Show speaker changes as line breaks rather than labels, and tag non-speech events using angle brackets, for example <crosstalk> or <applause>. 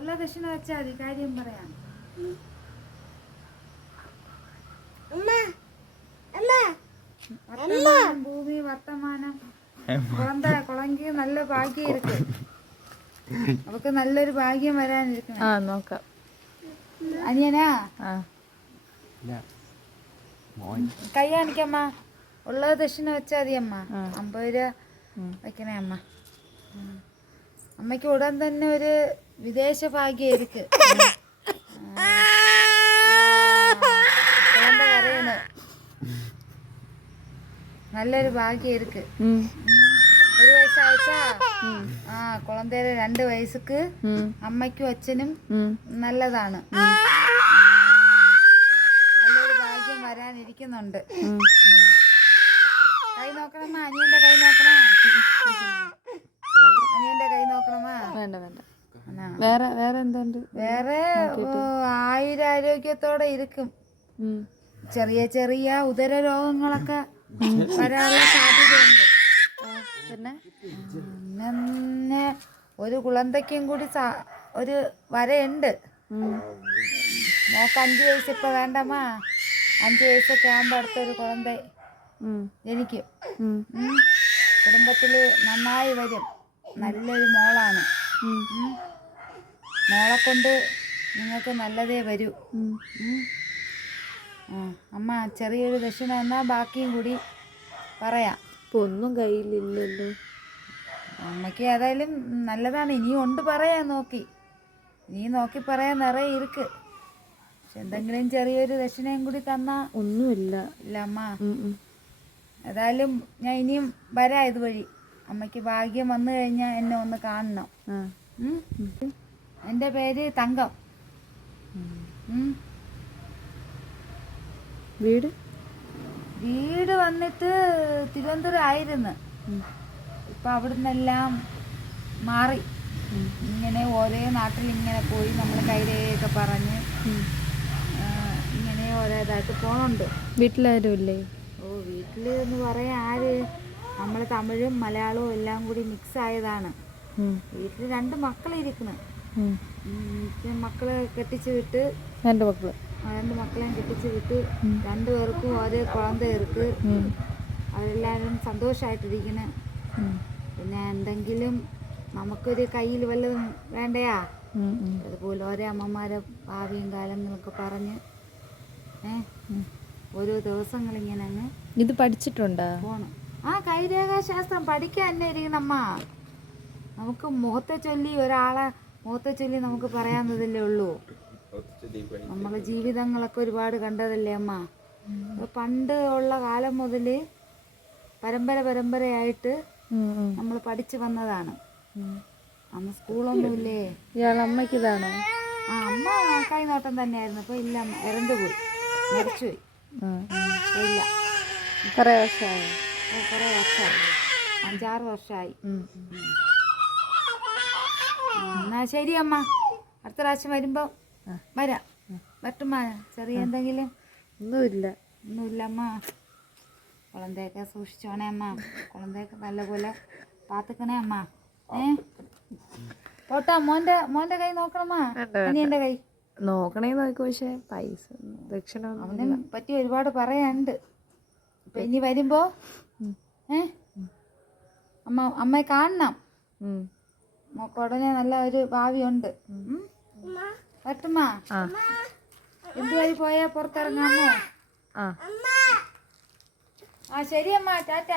ഉള്ള ദക്ഷിണ വെച്ചാൽ മതി കാര്യം പറയാൻ ഭൂമി വർത്തമാനം. കുളങ്കി നല്ല ഭാഗ്യം ഇരിക്കും. <laughs> അവക്ക് നല്ലൊരു ഭാഗ്യം വരാനിരിക്കണം.
നോക്കാം.
അനിയനാ? കൈ കാണിക്കമ്മ. ഉള്ളത് ദക്ഷിണ വെച്ചാ മതി അമ്മ. അമ്പത് രൂപ വെക്കണേ അമ്മ. അമ്മയ്ക്ക് ഉടൻ തന്നെ ഒരു വിദേശ ഭാഗ്യ ഇരിക്ക് ആ. കുഴമ്പ കരയുന്നു നല്ലൊരു ഭാഗ്യ
എരുക്ക്
ഒരു വയസ്സായിട്ടാ? ആ കുളന്തേരെ രണ്ട് വയസ്സുക്ക്. അമ്മയ്ക്കും അച്ഛനും നല്ലതാണ്. നല്ലൊരു ഭാഗ്യം വരാനിരിക്കുന്നുണ്ട്
ഉം.
ഉം. കൈ നോക്കണമ്മ അനിയന്റെ കൈ നോക്കണ അനിയന്റെ കൈ നോക്കണമ്മ
വേണ്ട വേണ്ട
എന്നാ.
വേറെ വേറെ എന്തുണ്ട്?
വേറെ ആയുരാരോഗ്യത്തോടെ ഇരിക്കും. ചെറിയ ചെറിയ ഉദര രോഗങ്ങളൊക്കെ വരാനുള്ള സാധ്യതയുണ്ട്.
പിന്നെ?
പിന്നെ ഒരു കുളന്തയ്ക്കും കൂടി ഒരു വരയുണ്ട്. മോക്ക് അഞ്ച് വയസ്സ് ഇപ്പൊ വേണ്ടമ്മാ. അഞ്ച് വയസ്സൊക്കെ ആകുമ്പോ അടുത്തൊരു കുളന്ത
എനിക്ക്
ജനിക്കും. കുടുംബത്തിൽ നന്നായി വരും. നല്ലൊരു മോളാണ്. മോളെ കൊണ്ട് നിങ്ങൾക്ക് നല്ലതേ വരൂ. ആ അമ്മ ചെറിയൊരു ദക്ഷിണ എന്നാൽ ബാക്കിയും കൂടി പറയാം.
ഇപ്പം ഒന്നും കയ്യിലില്ലല്ലോ.
അമ്മയ്ക്ക് ഏതായാലും നല്ലതാണ്. ഇനിയും ഉണ്ട് പറയാൻ നോക്കി. നീ നോക്കി പറയാൻ നിറയെ ഇരിക്ക്. പക്ഷെ എന്തെങ്കിലും ചെറിയൊരു ദക്ഷിണയും കൂടി തന്നാ
ഒന്നുമില്ല.
ഇല്ല അമ്മ. ഏതായാലും ഞാൻ ഇനിയും വരാം ഇതുവഴി. അമ്മയ്ക്ക് ഭാഗ്യം വന്നു കഴിഞ്ഞാൽ എന്നെ ഒന്ന് കാണണം. എന്റെ പേര് തങ്കം.
വീട്?
വീട് വന്നിട്ട് തിരുവനന്തപുരം ആയിരുന്നു. ഇപ്പൊ അവിടുന്നെല്ലാം മാറി. ഇങ്ങനെ ഓരോ നാട്ടിൽ ഇങ്ങനെ പോയി നമ്മളെ കൈരയൊക്കെ പറഞ്ഞ് ഇങ്ങനെ ഓരോ ഇതായിട്ട് പോണുണ്ട്.
വീട്ടിലാരും ഇല്ലേ?
ഓ വീട്ടിൽ എന്ന് പറയാൻ ആര്? നമ്മൾ തമിഴും മലയാളവും എല്ലാം കൂടി മിക്സ് ആയതാണ്.
വീട്ടിൽ
വീട്ടിൽ രണ്ട്
മക്കളിരിക്കുന്നു.
മക്കളെ കെട്ടിച്ചു വിട്ട്
രണ്ട്
മക്കൾ. രണ്ട് മക്കളെയും കെട്ടിച്ചു വിട്ട് രണ്ടുപേർക്കും ഒരേ കുഴന്ത ഇருக்கு അവരെല്ലാവരും സന്തോഷമായിട്ടിരിക്കണ പിന്നെ എന്തെങ്കിലും നമുക്കൊരു കയ്യിൽ വല്ലതും വേണ്ടയാ? അതുപോലെ ഓരോ അമ്മമാരെ ഭാവിയും കാലങ്ങളൊക്കെ പറഞ്ഞ് ഏ? ഓരോ ദിവസങ്ങൾ ഇങ്ങനെ അങ്ങ്
ഇത് പഠിച്ചിട്ടുണ്ടോ?
പോണം. ആ കൈരേഖാശാസ്ത്രം പഠിക്കാൻ തന്നെ ഇരിക്കുന്നമ്മ? നമുക്ക് മുഖത്തെ ചൊല്ലി ഒരാളെ മുഖത്തെ ചൊല്ലി നമുക്ക് പറയാന്നതല്ലേ ഉള്ളൂ. നമ്മളെ ജീവിതങ്ങളൊക്കെ ഒരുപാട് കണ്ടതല്ലേ അമ്മ? പണ്ട് ഉള്ള കാലം മുതൽ പരമ്പര പരമ്പരയായിട്ട്. നമ്മൾ പഠിച്ചു വന്നതാണ്.
അമ്മ
അന്ന് സ്കൂളൊന്നുമില്ലേ?
ഇയാളെ അമ്മയ്ക്ക് ഇതാണോ
ആ അമ്മ കൈനോട്ടം തന്നെയായിരുന്നു. ഇപ്പൊ ഇല്ല ഇറണ്ടു പോയി. മരിച്ചുപോയി. ഇല്ല.
കുറേ വർഷമായി.
കുറേ വർഷമായി. അഞ്ചാറ് വർഷമായി. എന്നാ ശരി അമ്മ. അടുത്ത പ്രാവശ്യം വരുമ്പോ വരാ. വട്ടുമ്മ ചെറിയ എന്തെങ്കിലും?
ഒന്നുമില്ല.
ഒന്നുമില്ല അമ്മ. കുളന്തയൊക്കെ സൂക്ഷിച്ചോണേ അമ്മ. കുളന്തയൊക്കെ നല്ലപോലെ പാത്തുക്കണേ അമ്മ. ഏ? പോട്ടാ മോന്റെ മോന്റെ കൈ നോക്കണമ്മാ. അനിയന്റെ കൈ.
നോക്കണേ നോക്കും പക്ഷെ പൈസ ദക്ഷിണ
അവനെ പറ്റി ഒരുപാട് പറയാനുണ്ട്. ഇപ്പൊ ഇനി വരുമ്പോ. ഏ? അമ്മ അമ്മയെ കാണണം. ഉടനെ നല്ല ഒരു ഭാവിയുണ്ട്. ഉം?
എന്ത്
വഴി പോയാ പുറത്തിറങ്ങാമോ?
ആ.
ആ ശരി അമ്മ ടാറ്റ.